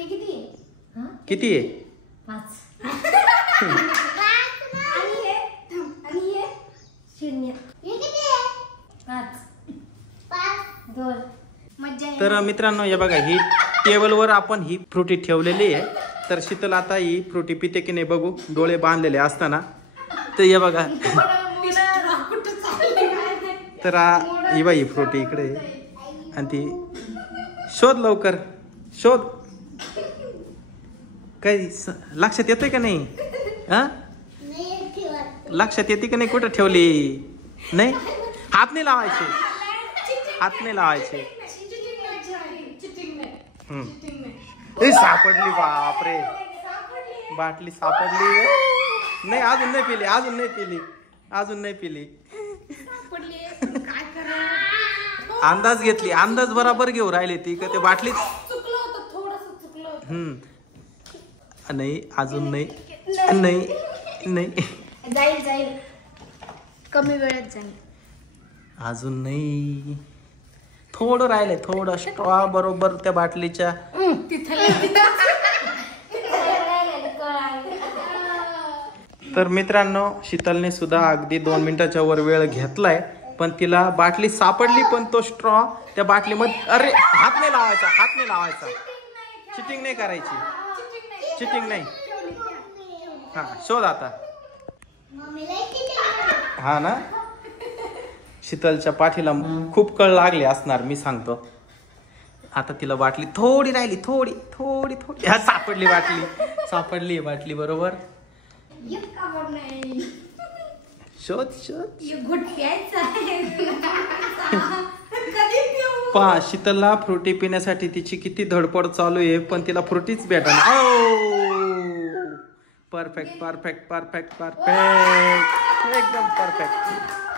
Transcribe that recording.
हे किती आहे? किती आहे? 5 आणि हे 0. हे किती आहे? 5 2. मज्जा आहे. तर मित्रांनो हे बघा, ही टेबलवर आपण ही फ्रुटी ठेवलेली आहे. तर शीतल आता ही फ्रुटी पिते की नाही बघू, डोळे बांधलेले असताना. तर हे बघा, तर ही बाई फ्रुटी इकडे आणि ती शोध लवकर शोध. काही लक्षात येतंय का नाही? हा, लक्षात येते का नाही कुठं ठेवली? नाही, हात नाही लावायचे, हात नाही लावायचे. सापडली, बापरे, बाटली सापडली. नाही, अजून नाही पिली, अजून नाही पिली, अजून नाही पिली. अंदाज घेतली, अंदाज बरोबर घेऊ राहिली ती का ते बाटलीत. नाही, अजून नाही, नाही नाही, जाईल जाईल, कमी वेळात जाईल. अजून नाही, थोडं राहिलंय, थोडं स्ट्रॉ बरोबर त्या बाटलीच्या. तर मित्रांनो, शीतलने सुद्धा अगदी 2 मिनिटाच्या वर वेळ घेतलाय, पण तिला बाटली सापडली, पण तो स्ट्रॉ त्या बाटलीमध्ये. अरे, हात नाही लावायचा, हात नाही लावायचा. चिटिंग नाही करायची, चिटिंग नाही. हा, शोध आता. हा ना, शीतलच्या पाठीला खूप कळ लागली असणार, मी सांगतो. आता तिला बाटली थोडी राहिली, थोडी थोडी थोडी. हा, सापडली बाटली, सापडली बाटली बरोबर. शोध शोध. पहा, शीतलला फ्रुटी पिण्यासाठी तिची किती धडपड चालू आहे, पण तिला फ्रुटीच भेटणार. परफेक्ट परफेक्ट परफेक्ट परफेक्ट, एकदम परफेक्ट.